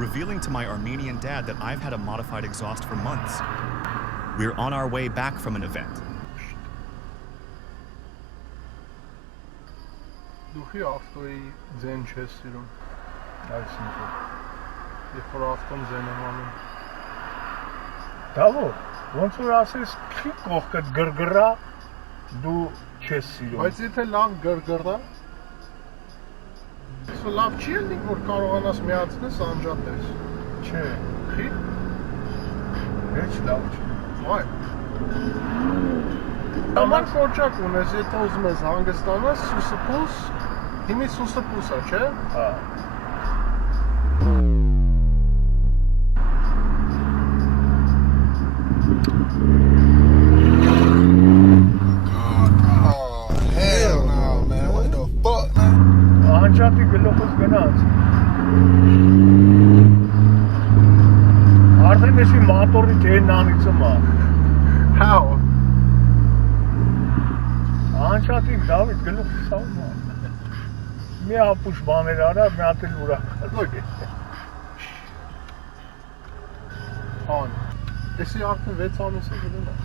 revealing to my Armenian dad that I've had a modified exhaust for months. We're on our way back from an event. Դուխի ավտոյի ձեն չես սիրում։ Այսինքն Երբ որ ավտոն ձեն եմ անում։ Դավո, ոնց որ ասես քի կողքդ գրգռա դու չես սիրում։ Բայց եթե լավ գրգռա, սա լավ չի ելնի, որ կարողանաս միացնես անջատես։ Չէ, Խի։ հեչ լավ չի։ Այ։ Համար կոճակ ունես, եթե ուզում ես հանգստանաս, սուսը պուս, հիմի սուսը պուսա, չէ։ Հա։ Hell no, man. What the fuck, man? Անջատի գլուխս գնաց։ Արդեն էսի մատորի թեյնանիցը մա։ How? Անջատի Դավիթ գլուխս սավմա։ Մի ապուշ բաներ արա, մի հատ էլ ուրախ։ Հան։ Էսի արդեն 6 ամիս է գնում է։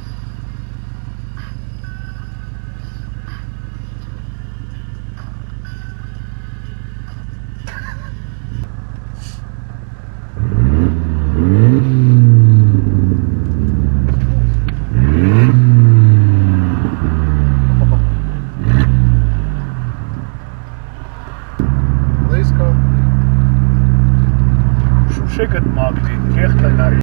Let's go. Շուշեկդ մագլի, կեղտը նարի։